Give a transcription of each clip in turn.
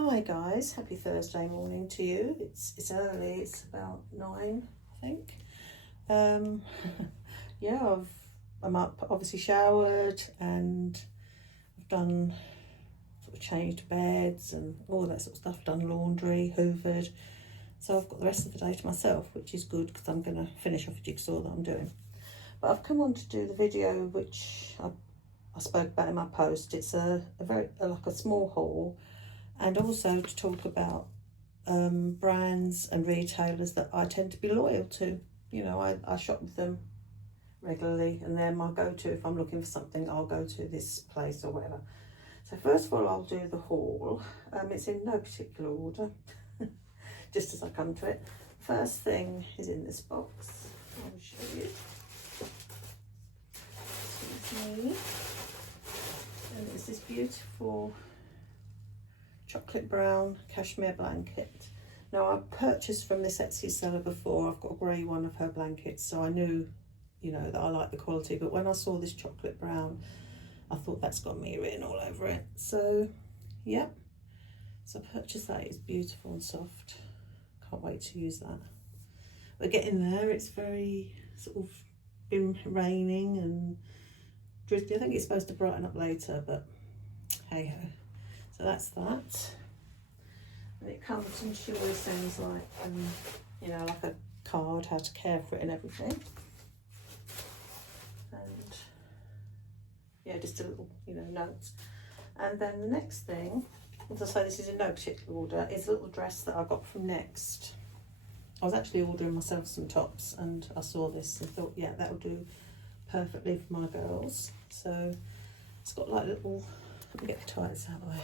Hi guys, happy Thursday morning to you. It's early, it's about 9 I think. Yeah, I'm up, obviously showered, and I've done sort of changed beds and all that sort of stuff, done laundry, hoovered. So I've got the rest of the day to myself, which is good because I'm going to finish off a jigsaw that I'm doing. But I've come on to do the video which I spoke about in my post. It's a very like a small haul, and also to talk about brands and retailers that I tend to be loyal to. You know, I shop with them regularly, and they're my go-to. If I'm looking for something, I'll go to this place or whatever. So first of all, I'll do the haul. It's in no particular order, just as I come to it. First thing is in this box. I'll show you. And it's this beautiful chocolate brown cashmere blanket. Now, I've purchased from this Etsy seller before. I've got a grey one of her blankets, so I knew, you know, that I like the quality. But when I saw this chocolate brown, I thought that's got me written all over it. So, yeah. So I purchased that. It's beautiful and soft. Can't wait to use that. We're getting there. It's very sort of been raining and drizzly. I think it's supposed to brighten up later, but hey ho. So that's that. And it comes, and she always sends like, you know, like a card, how to care for it and everything. And yeah, just a little, you know, notes. And then the next thing, as I say, this is in no particular order, is a little dress that I got from Next. I was actually ordering myself some tops, and I saw this and thought, yeah, that'll do perfectly for my girls. So it's got like little, let me get the tights out of the way.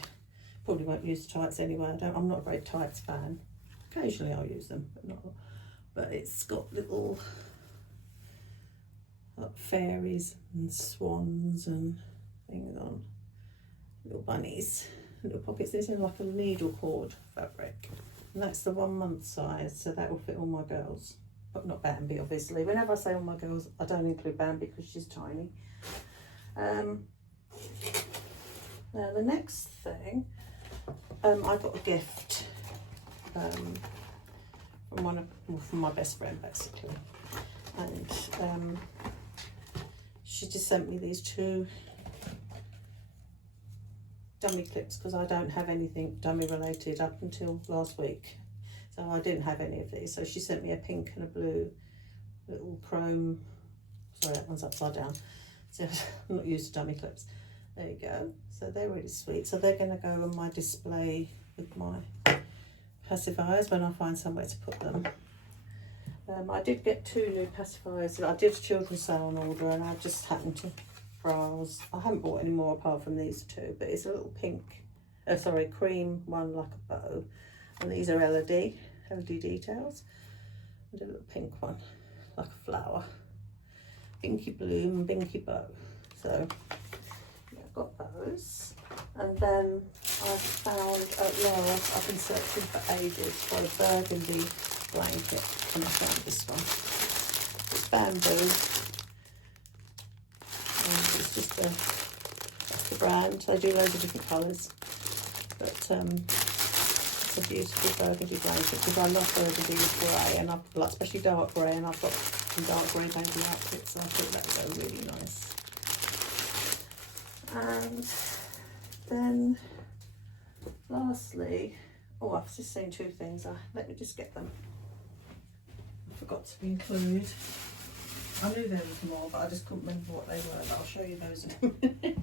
Probably won't use the tights anyway. I'm not a great tights fan. Occasionally I'll use them, but not. But it's got little like fairies and swans and things on. Little bunnies, little pockets. It's in like a needle cord fabric, and that's the 1 month size, so that will fit all my girls. But not Bambi, obviously. Whenever I say all my girls, I don't include Bambi because she's tiny. Now the next thing, I got a gift from my best friend, basically, and she just sent me these 2 dummy clips because I don't have anything dummy related up until last week, so I didn't have any of these. So she sent me a pink and a blue little chrome. Sorry, that one's upside down. So I'm not used to dummy clips. There you go. So they're really sweet. So they're going to go on my display with my pacifiers when I find somewhere to put them. I did get 2 new pacifiers. I did a children's sale on order, and I just happened to browse. I haven't bought any more apart from these 2, but it's a little pink, cream one like a bow, and these are LED details, and a little pink one like a flower, pinky bloom and pinky bow. So got those. And then I found at last, I've been searching for ages for a burgundy blanket, and I found this one. It's bamboo, and it's just that's the brand. They do loads of different colours, but it's a beautiful burgundy blanket because I love burgundy with grey, and I've like especially dark grey, and I've got some dark grey baby outfits, so I thought that would go really nice. And then lastly, I've just seen 2 things. Let me just get them. I forgot to include. I knew there was more, but I just couldn't remember what they were. But I'll show you those in a minute.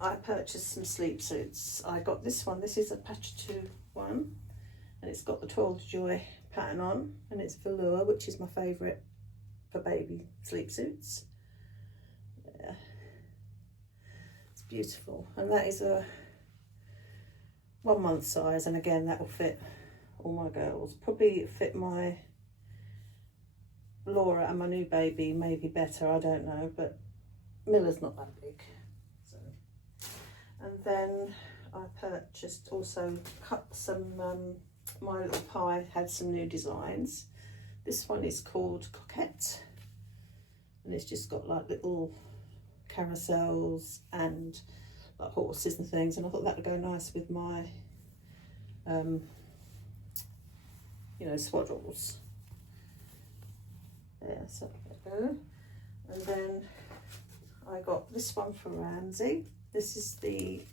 I purchased some sleep suits. I got this one. This is a Patch 2 one, and it's got the 12 Joy pattern on, and it's velour, which is my favourite for baby sleep suits. Yeah. Beautiful, and that is a 1 month size, and again that will fit all my girls. Probably fit my Laura and my new baby maybe better, I don't know, but Miller's not that big. So, and then I purchased also cut some My Little Pie had some new designs. This one is called Coquette, and it's just got like little carousels and like horses and things, and I thought that would go nice with my you know, swaddles. There, so there we go. And then I got this one for Ramsey. This is the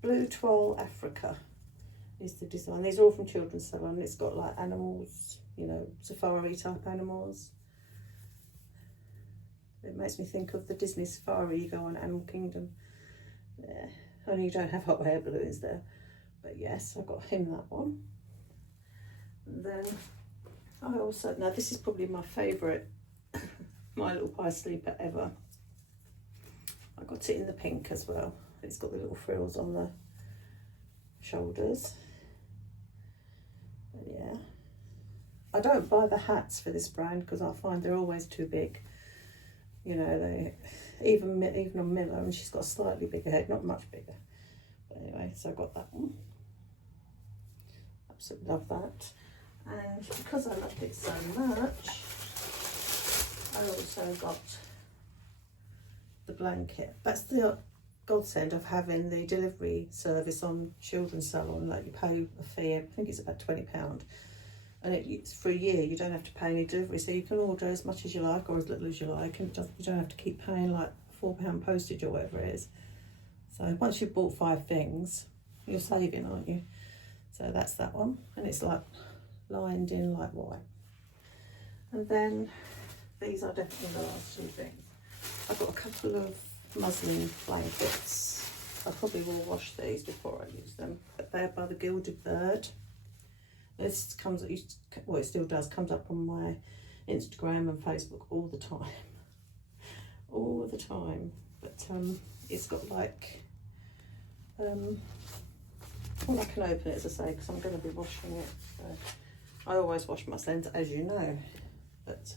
Blue Toile Africa is the design. These are all from Children's Salon. It's got like animals, you know, safari type animals. It makes me think of the Disney safari you go on, Animal Kingdom. Yeah, only you don't have hot air balloons there. But yes, I got him that one. And then I also, now this is probably my favourite My Little Pie sleeper ever. I got it in the pink as well. It's got the little frills on the shoulders. But yeah, I don't buy the hats for this brand because I find they're always too big. You know, they even on Miller, and she's got a slightly bigger head, not much bigger. But anyway, so I got that one. Absolutely love that. And because I loved it so much, I also got the blanket. That's the godsend of having the delivery service on Children's Salon. Like, you pay a fee, I think it's about £20, and it's for a year. You don't have to pay any delivery, so you can order as much as you like or as little as you like, and you don't have to keep paying like £4 postage or whatever it is. So once you've bought 5 things, you're saving, aren't you? So that's that one, and it's like lined in like white. And then these are definitely the last 2 things. I've got a couple of muslin blankets. I probably will wash these before I use them, but they're by the Gilded Bird. This comes, well, it still does, comes up on my Instagram and Facebook all the time. All the time. But it's got like, well, I can open it, as I say, because I'm going to be washing it. So I always wash my muslins, as you know. But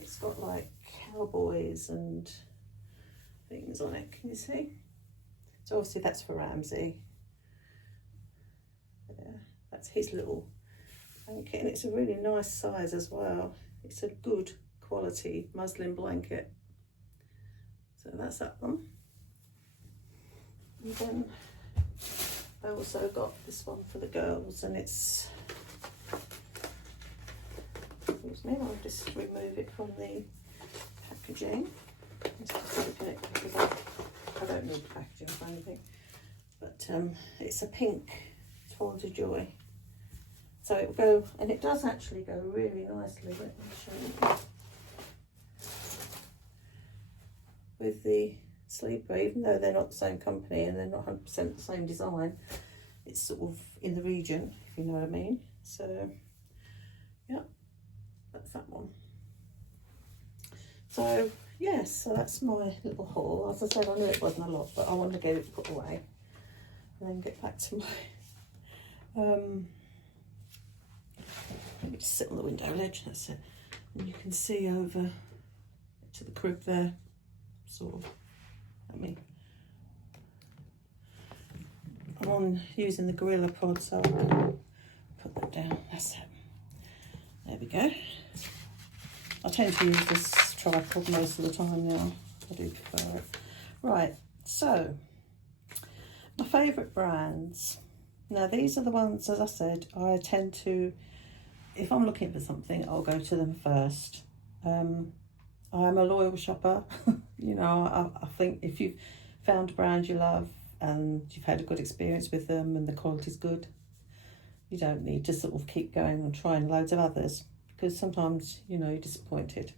it's got like cowboys and things on it. Can you see? So obviously that's for Ramsey. Yeah, that's his little blanket, and it's a really nice size as well. It's a good quality muslin blanket. So that's that one. And then I also got this one for the girls, and it's, excuse me, I'll just remove it from the packaging. Just open it because I don't need the packaging for anything. But it's a pink Toile de Joy. So it will go, and it does actually go really nicely. Let me show you. With the sleeper, even though they're not the same company and they're not 100% the same design, it's sort of in the region, if you know what I mean. So yeah, that's that one. So yes, so that's my little haul. As I said, I knew it wasn't a lot, but I wanted to get it put away and then get back to my let me just sit on the window ledge, that's it. And you can see over to the crib there, sort of. I mean, I'm on using the Gorilla Pod, so I can put that down. That's it. There we go. I tend to use this tripod most of the time now. I do prefer it. Right, so my favourite brands. Now these are the ones, as I said, I tend to, if I'm looking for something, I'll go to them first. I'm a loyal shopper. You know, I think if you've found a brand you love and you've had a good experience with them and the quality's good, you don't need to sort of keep going and trying loads of others, because sometimes, you know, you're disappointed.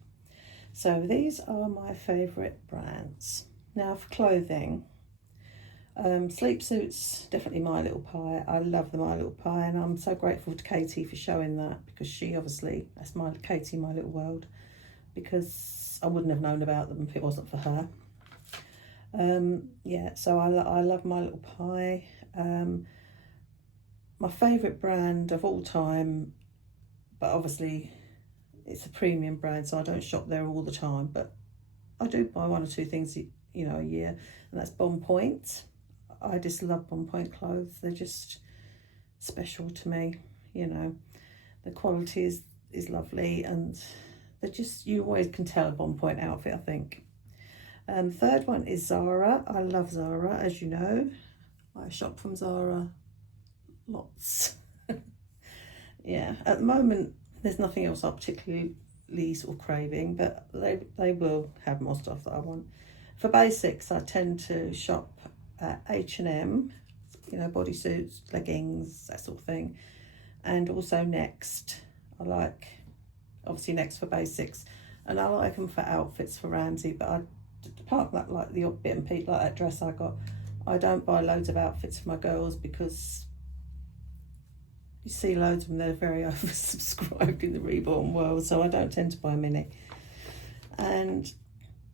So these are my favourite brands. Now for clothing, sleep suits, definitely My Little Pie. I love the My Little Pie, and I'm so grateful to Katie for showing that, because she obviously, that's my Katie, my little world, because I wouldn't have known about them if it wasn't for her. Yeah, so I love My Little Pie. My favourite brand of all time, but obviously it's a premium brand, so I don't shop there all the time, but I do buy 1 or 2 things, you know, a year, and that's Bon Point. I just love Bon Point clothes. They're just special to me, you know. The quality is lovely, and they're just, you always can tell a Bon Point outfit, I think. Third one is Zara. I love Zara, as you know. I shop from Zara lots. Yeah, at the moment there's nothing else I'm particularly sort of craving, but they will have more stuff that I want. For basics, I tend to shop at H&M, you know, bodysuits, leggings, that sort of thing, and also Next. I like, obviously, Next for basics, and I like them for outfits for Ramsey, but apart from that, like the odd bit and peak, like that dress I got, I don't buy loads of outfits for my girls because you see loads of them, they're very oversubscribed in the Reborn world, so I don't tend to buy many. And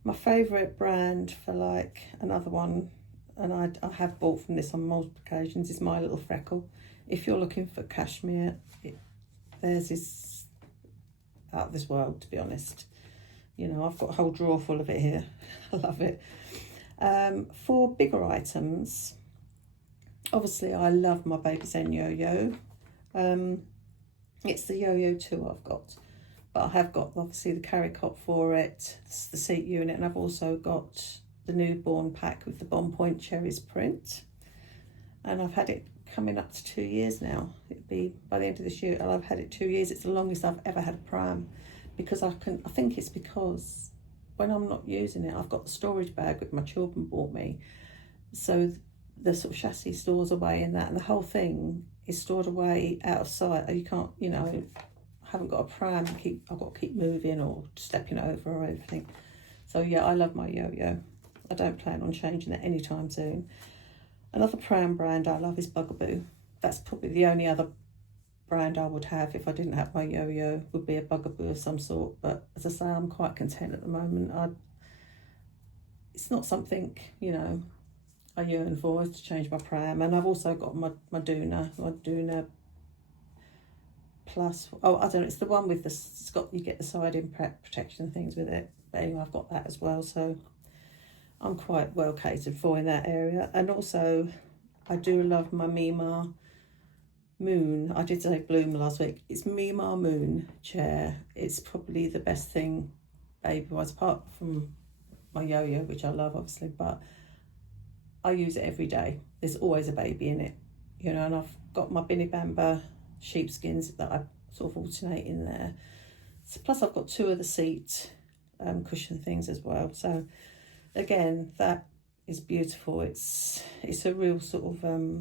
my favourite brand for like another one, and I have bought from this on multiple occasions, is My Little Freckle. If you're looking for cashmere, theirs is out of this world, to be honest. You know, I've got a whole drawer full of it here. I love it. For bigger items, obviously I love my Baby Zen yo-yo. It's the yo-yo 2 I've got, but I have got obviously the carry cot for it, it's the seat unit, and I've also got the newborn pack with the Bomb Point Cherries print, and I've had it coming up to 2 years now. It'll be by the end of this year, and I've had it 2 years. It's the longest I've ever had a pram, because I think it's because when I'm not using it, I've got the storage bag that my children bought me, so the sort of chassis stores away in that, and the whole thing is stored away out of sight. You can't, you know, I haven't got a pram, I've got to keep moving or stepping over or everything. So yeah, I love my yo-yo. I don't plan on changing it anytime soon. Another pram brand I love is Bugaboo. That's probably the only other brand I would have if I didn't have my yo-yo, would be a Bugaboo of some sort. But as I say, I'm quite content at the moment. It's not something, you know, I yearn for, is to change my pram. And I've also got my Duna Plus. Oh, I don't know, it's the one with it's got, you get the side impact protection things with it. But anyway, I've got that as well, so I'm quite well catered for in that area. And also, I do love my Mima Moon. I did say Bloom last week. It's Mima Moon chair. It's probably the best thing baby-wise, apart from my yo-yo, which I love, obviously, but I use it every day. There's always a baby in it, you know, and I've got my Binny Bamba sheepskins that I sort of alternate in there. So, plus I've got 2 of the seat cushion things as well. So again, that is beautiful. It's a real sort of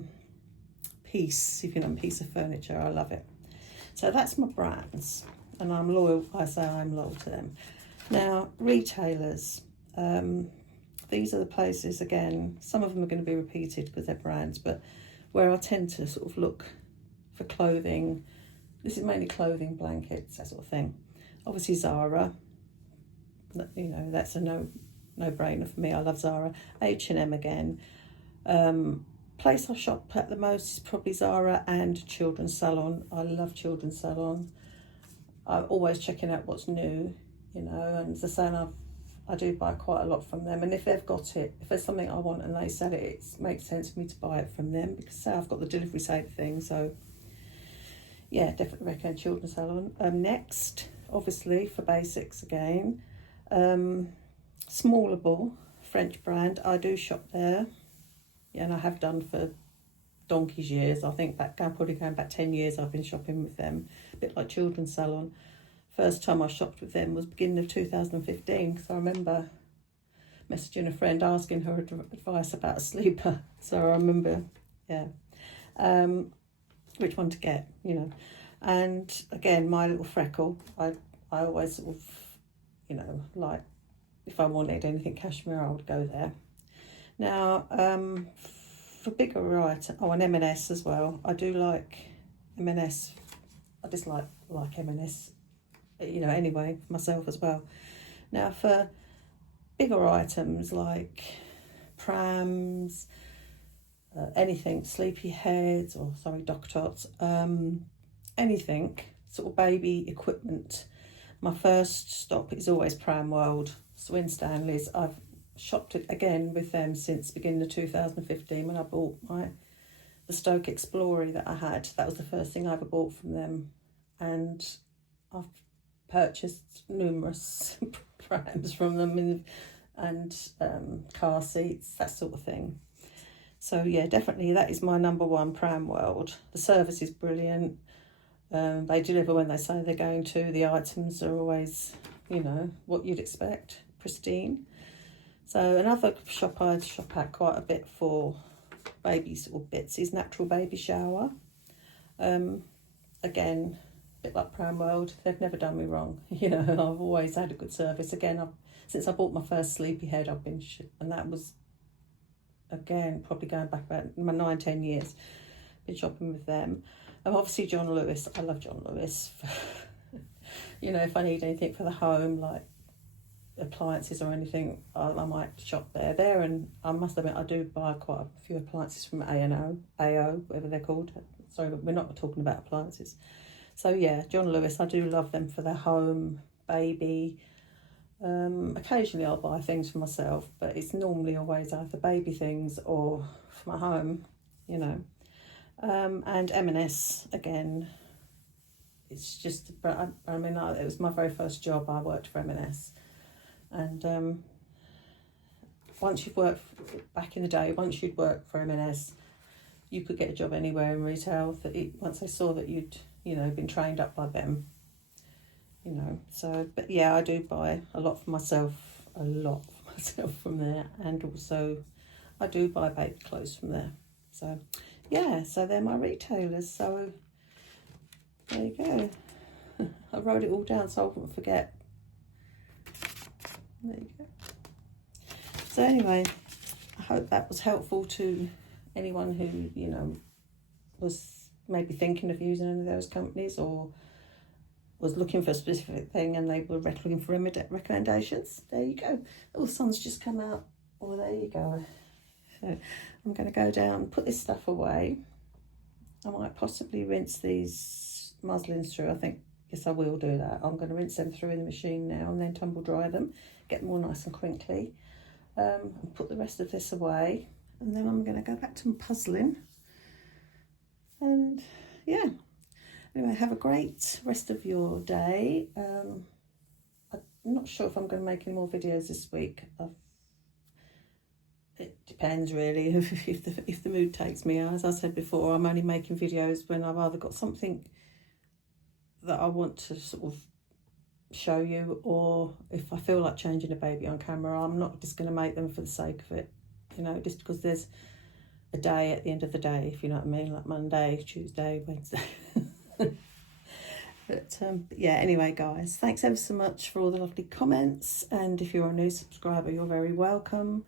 piece, if you know, piece of furniture. I love it. So that's my brands, and I'm loyal. I say I'm loyal to them. Now, retailers. These are the places, again, some of them are going to be repeated because they're brands, but where I tend to sort of look for clothing. This is mainly clothing, blankets, that sort of thing. Obviously Zara, you know, that's a no-brainer for me. I love Zara. H&M again. Place I shop at the most is probably Zara and Children's Salon. I love Children's Salon. I'm always checking out what's new, you know, and as I say, I do buy quite a lot from them, and if they've got it, if there's something I want and they sell it, it makes sense for me to buy it from them, because say I've got the delivery saver thing. So yeah, definitely recommend Children's Salon. Next, obviously, for basics again, Smallable, French brand. I do shop there, yeah, and I have done for donkey's years. I think probably going back 10 years I've been shopping with them, a bit like Children's Salon. First time I shopped with them was beginning of 2015, because I remember messaging a friend asking her advice about a sleeper. So I remember, yeah, which one to get, you know. And again, My Little Freckle. I always sort of, you know, like if I wanted anything cashmere, I would go there. Now, for bigger items, and M&S as well. I do like M&S. I just like M&S. You know, anyway, myself as well. Now, for bigger items like prams, anything, sleepy heads, or sorry, dock tots, anything, sort of baby equipment. My first stop is always Pram World, Swin Stanley's. I've shopped it again with them since beginning of 2015 when I bought the Stoke Explorer that I had. That was the first thing I ever bought from them, and I've purchased numerous prams from them and car seats, that sort of thing. So yeah, definitely that is my number one, Pram World. The service is brilliant. They deliver when they say they're going to. The items are always, you know, what you'd expect, pristine. So another shop I shop at quite a bit for baby sort of bits is Natural Baby Shower. Again, a bit like Pram World, they've never done me wrong. You know, I've always had a good service. Again, since I bought my first sleepy head, I've been, and that was, again, probably going back about 9-10 years, been shopping with them. Obviously John Lewis, I love John Lewis. You know, if I need anything for the home, like appliances or anything, I might shop there. And I must admit, I do buy quite a few appliances from AO, whatever they're called. Sorry, but we're not talking about appliances. So yeah, John Lewis, I do love them for their home, baby. Occasionally I'll buy things for myself, but it's normally always either baby things or for my home, you know. And M&S, again, it's just, I mean, it was my very first job. I worked for M&S, and once you've worked, back in the day, once you'd worked for M&S, you could get a job anywhere in retail, once they saw that you'd, you know, been trained up by them, you know. So, but yeah, I do buy a lot for myself from there, and also I do buy baby clothes from there. So yeah, so they're my retailers. So there you go. I wrote it all down so I wouldn't forget. There you go. So anyway, I hope that was helpful to anyone who, you know, was maybe thinking of using any of those companies, or was looking for a specific thing and they were looking for recommendations. There you go. Oh, the sun's just come out. Oh, there you go. So I'm going to go down, put this stuff away. I might possibly rinse these muslins through. Yes, I will do that. I'm going to rinse them through in the machine now and then tumble dry them, get them all nice and crinkly. And put the rest of this away. And then I'm going to go back to my puzzling. And yeah. Anyway, have a great rest of your day. I'm not sure if I'm going to make any more videos this week. It depends really if the mood takes me. As I said before, I'm only making videos when I've either got something that I want to sort of show you, or if I feel like changing a baby on camera. I'm not just going to make them for the sake of it, you know, just because there's a day at the end of the day, if you know what I mean, like Monday, Tuesday, Wednesday. But yeah, anyway guys, thanks ever so much for all the lovely comments, and if you're a new subscriber, you're very welcome,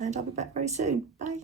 and I'll be back very soon. Bye.